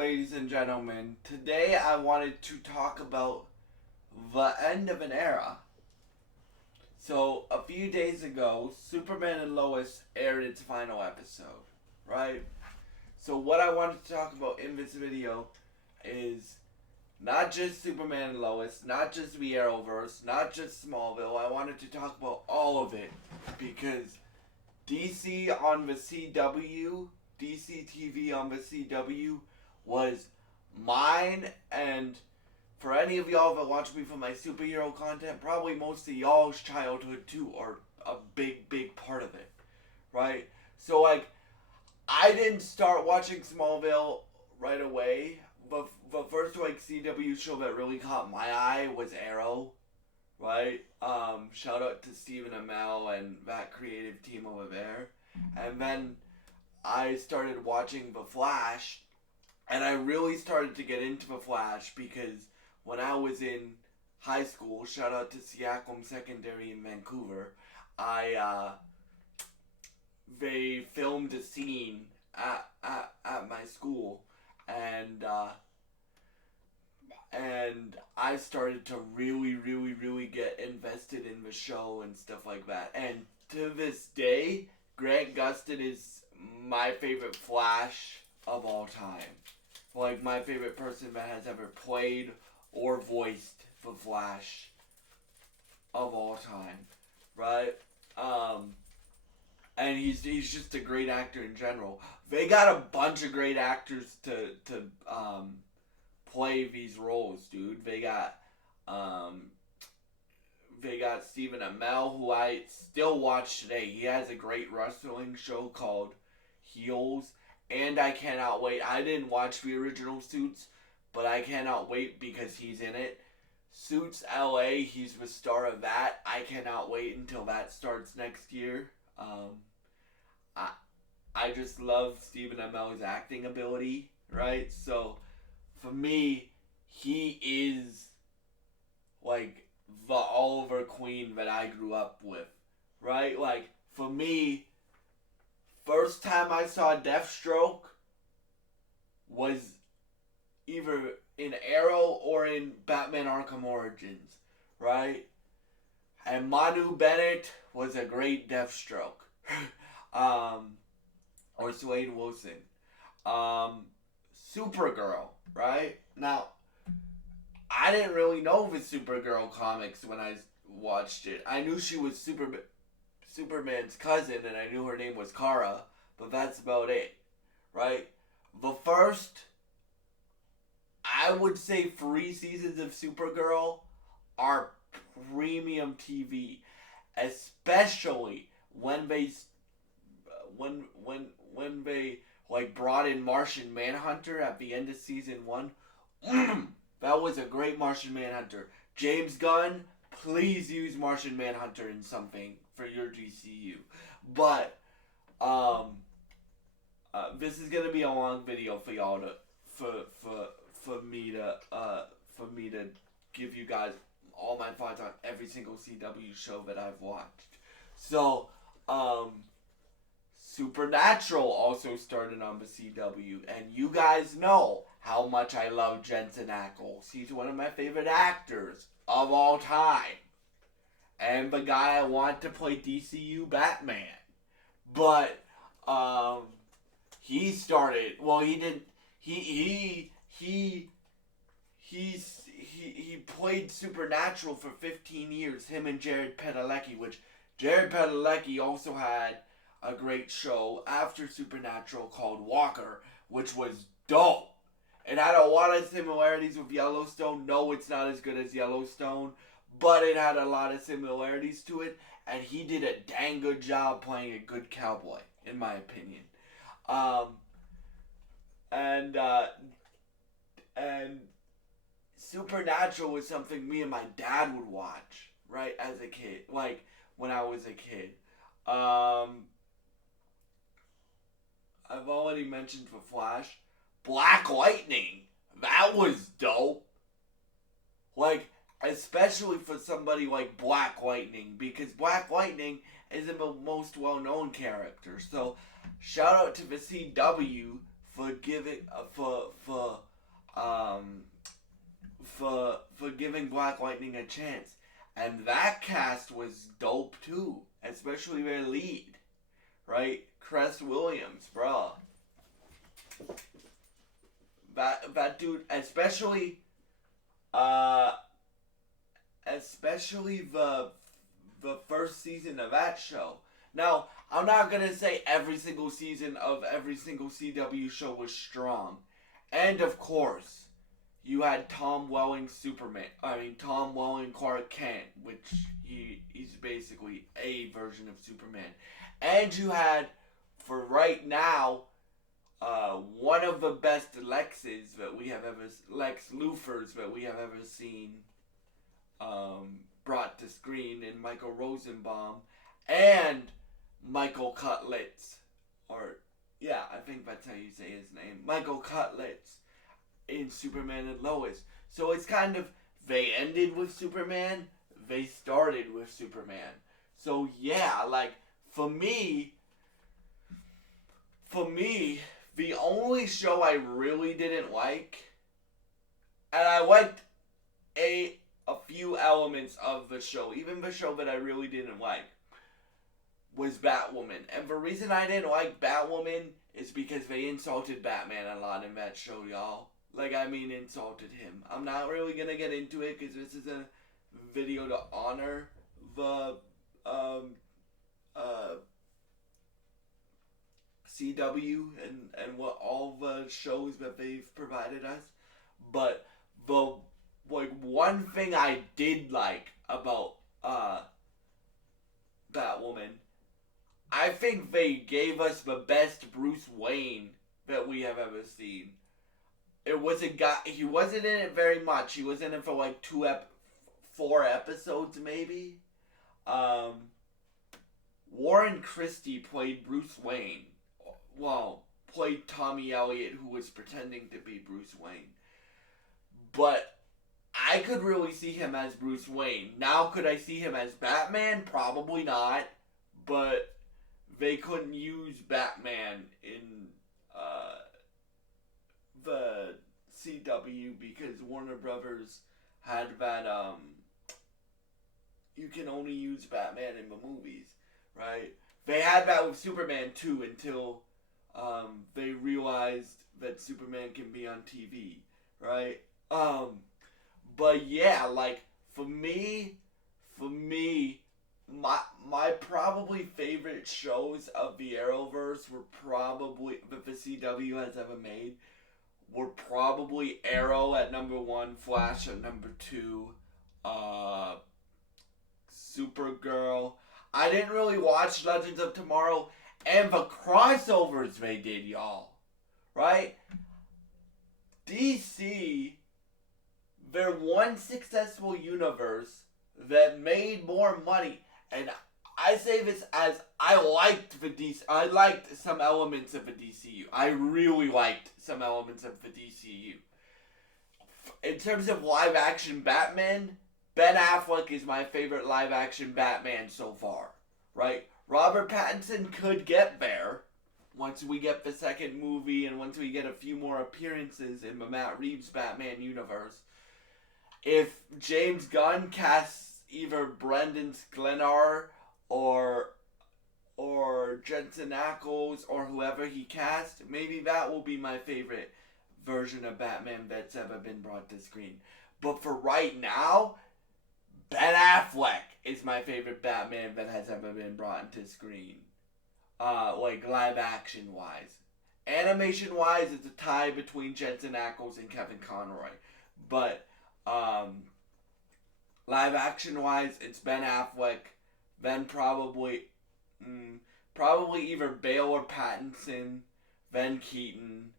ladies and gentlemen. Today I wanted to talk about the end of an era. So, a few days ago, Superman and Lois aired its final episode, right? So, what I wanted to talk about in this video is not just Superman and Lois, not just the Arrowverse, not just Smallville. I wanted to talk about all of it because DC on the CW, DC TV on the CW was mine, and for any of y'all that watch me for my superhero content, probably most of y'all's childhood too, or a big part of it, right? So I didn't start watching Smallville right away. The first CW show that really caught my eye was Arrow, right? Shout out to Stephen Amell and that creative team over there. And then I started watching The Flash, and I really started to get into The Flash because when I was in high school, shout out to Siakam Secondary in Vancouver, they filmed a scene at my school, and I started to really get invested in the show and stuff like that. And to this day, Grant Gustin is my favorite Flash of all time. Like, my favorite person that has ever played or voiced the Flash of all time, right? And he's just a great actor in general. They got a bunch of great actors to play these roles, dude. They got Stephen Amell, who I still watch today. He has a great wrestling show called Heels, and I cannot wait. I didn't watch the original Suits, but I cannot wait because he's in it. Suits LA, he's the star of that. I cannot wait until that starts next year. I just love Stephen Amell's acting ability, right? So, for me, he is like the Oliver Queen that I grew up with, right? Like, for me, first time I saw Deathstroke was either in Arrow or in Batman Arkham Origins, right? And Manu Bennett was a great Deathstroke. Or Swain Wilson. Supergirl, right? Now, I didn't really know the Supergirl comics when I watched it. I knew she was Superman's cousin, and I knew her name was Kara, but that's about it, right? The first, I would say 3 seasons of Supergirl are premium TV, especially when they like brought in Martian Manhunter at the end of season 1. That was a great Martian Manhunter. James Gunn, please use Martian Manhunter in something for your DCU. But this is gonna be a long video for y'all to for me to give you guys all my thoughts on every single CW show that I've watched. So Supernatural also started on the CW, and you guys know how much I love Jensen Ackles. He's one of my favorite actors of all time, and the guy I want to play DCU Batman. But he started. Well, he didn't. He played Supernatural for 15 years. Him and Jared Padalecki, which Jared Padalecki also had a great show after Supernatural called Walker, which was dope. It had a lot of similarities with Yellowstone. No, it's not as good as Yellowstone, but it had a lot of similarities to it, and he did a dang good job playing a good cowboy, in my opinion. And Supernatural was something me and my dad would watch, right, as a kid, like when I was a kid. I've already mentioned The Flash. Black Lightning. That was dope. Like, especially for somebody like Black Lightning, because Black Lightning isn't the most well-known character. So, shout out to the CW giving um for giving Black Lightning a chance. And that cast was dope too, especially their lead, right? Cress Williams, bro. That dude, uh, especially the first season of that show. Now, I'm not gonna say every single season of every single CW show was strong, and of course, you had Tom Welling Tom Welling Clark Kent, which he's basically a version of Superman, and you had, for right now, one of the best Lex Luthors that we have ever seen, brought to screen in Michael Rosenbaum and Michael Cutlitz, or yeah, I think that's how you say his name, Michael Cutlitz, in Superman and Lois. So it's kind of, they ended with Superman, they started with Superman. So yeah, like for me, the only show I really didn't like, and I liked a few elements of the show, even the show that I really didn't like, was Batwoman. And the reason I didn't like Batwoman is because they insulted Batman a lot in that show, y'all. Like, I mean, insulted him. I'm not really gonna get into it because this is a video to honor the CW and what all the shows that they've provided us. But the one thing I did like about Batwoman, I think they gave us the best Bruce Wayne that we have ever seen. It was a guy, he wasn't in it very much. He was in it for like 4 episodes maybe. Warren Christie played Bruce Wayne. Well, played Tommy Elliott, who was pretending to be Bruce Wayne. But I could really see him as Bruce Wayne. Now, could I see him as Batman? Probably not. But they couldn't use Batman in the CW because Warner Brothers had that, you can only use Batman in the movies, right? They had that with Superman too until they realized that Superman can be on TV, right? But yeah, like for me, my probably favorite shows of the Arrowverse were probably that the CW has ever made were probably Arrow at number 1, Flash at number 2, Supergirl. I didn't really watch Legends of Tomorrow and the crossovers they did, y'all. Right? DC, their one successful universe that made more money, and I say this as I liked some elements of the DCU. I really liked some elements of the DCU. In terms of live action Batman, Ben Affleck is my favorite live action Batman so far, right? Robert Pattinson could get there once we get the second movie and once we get a few more appearances in the Matt Reeves Batman universe. If James Gunn casts either Brendan Sklenar or Jensen Ackles or whoever he cast, maybe that will be my favorite version of Batman that's ever been brought to screen. But for right now, Ben Affleck is my favorite Batman that has ever been brought into screen. Like live action wise. Animation wise, it's a tie between Jensen Ackles and Kevin Conroy. But live action wise, it's Ben Affleck. Then probably either Bale or Pattinson. Then Keaton.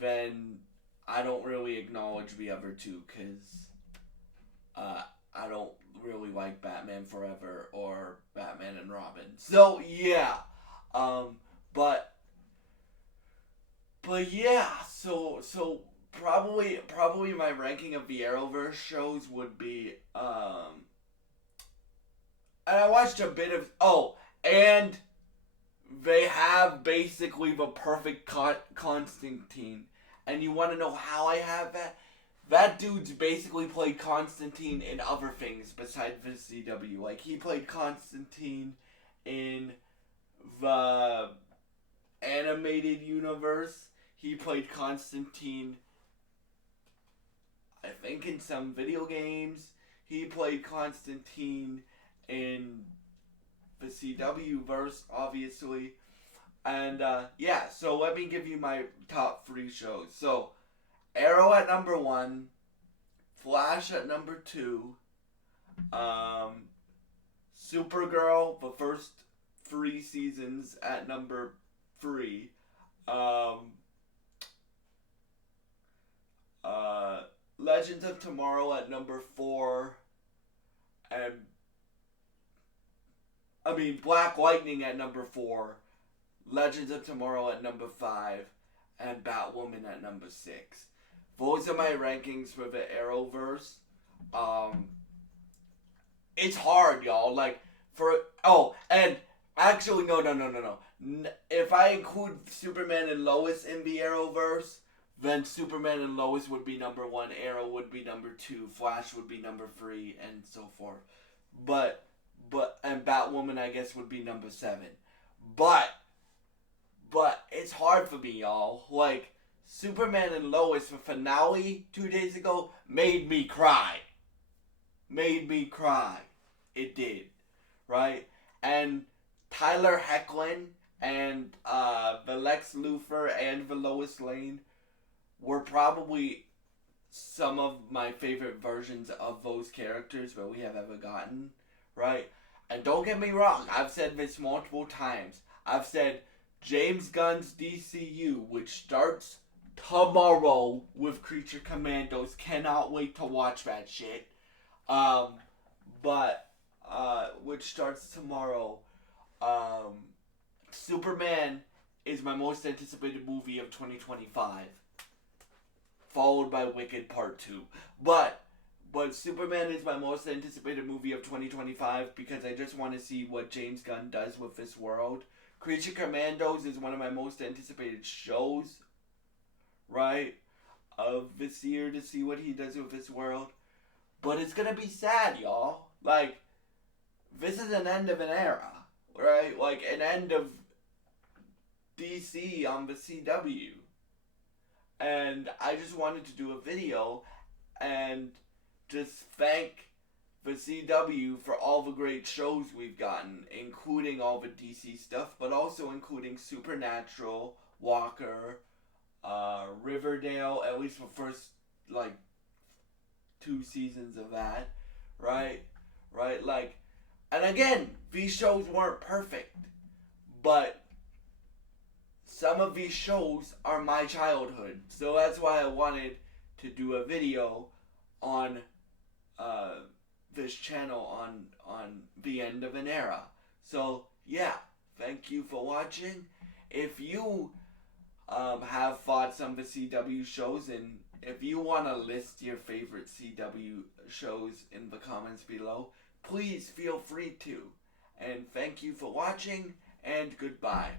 Then I don't really acknowledge the other two because I don't really like Batman Forever or Batman and Robin. So yeah, but yeah, so probably my ranking of the Arrowverse shows would be and I watched a bit of and they have basically the perfect Constantine. And you want to know how I have that? That dude's basically played Constantine in other things besides the CW. Like, he played Constantine in the animated universe. He played Constantine, I think, in some video games. He played Constantine in the CW verse, obviously. And yeah, so let me give you my top 3 shows. So, Arrow at number 1, Flash at number 2, Supergirl, the first 3 seasons at number 3, um, Legends of Tomorrow at number 4, and Black Lightning at number 4, Legends of Tomorrow at number 5, and Batwoman at number 6. Those are my rankings for the Arrowverse. It's hard, y'all. Like, and actually, no. If I include Superman and Lois in the Arrowverse, then Superman and Lois would be number 1, Arrow would be number 2, Flash would be number 3, and so forth. And Batwoman, I guess, would be number 7. But it's hard for me, y'all. Like, Superman and Lois, the finale 2 days ago, made me cry. It did. Right? And Tyler Hoechlin and the Lex Luthor and the Lois Lane were probably some of my favorite versions of those characters that we have ever gotten. Right? And don't get me wrong, I've said this multiple times. I've said James Gunn's DCU, which starts tomorrow with Creature Commandos. Cannot wait to watch that shit. Which starts tomorrow. Superman is my most anticipated movie of 2025. Followed by Wicked Part 2. But Superman is my most anticipated movie of 2025 because I just want to see what James Gunn does with this world. Creature Commandos is one of my most anticipated shows, right, of this year to see what he does with this world. But it's going to be sad, y'all. Like, this is an end of an era, right? Like, an end of DC on the CW. And I just wanted to do a video and just thank the CW for all the great shows we've gotten, including all the DC stuff, but also including Supernatural, Walker, Riverdale, at least the first, 2 seasons of that, right? Like, and again, these shows weren't perfect, but some of these shows are my childhood, so that's why I wanted to do a video on this channel on the end of an era. So yeah, thank you for watching. If you have thoughts on the CW shows, and if you want to list your favorite CW shows in the comments below, please feel free to. And thank you for watching, and goodbye.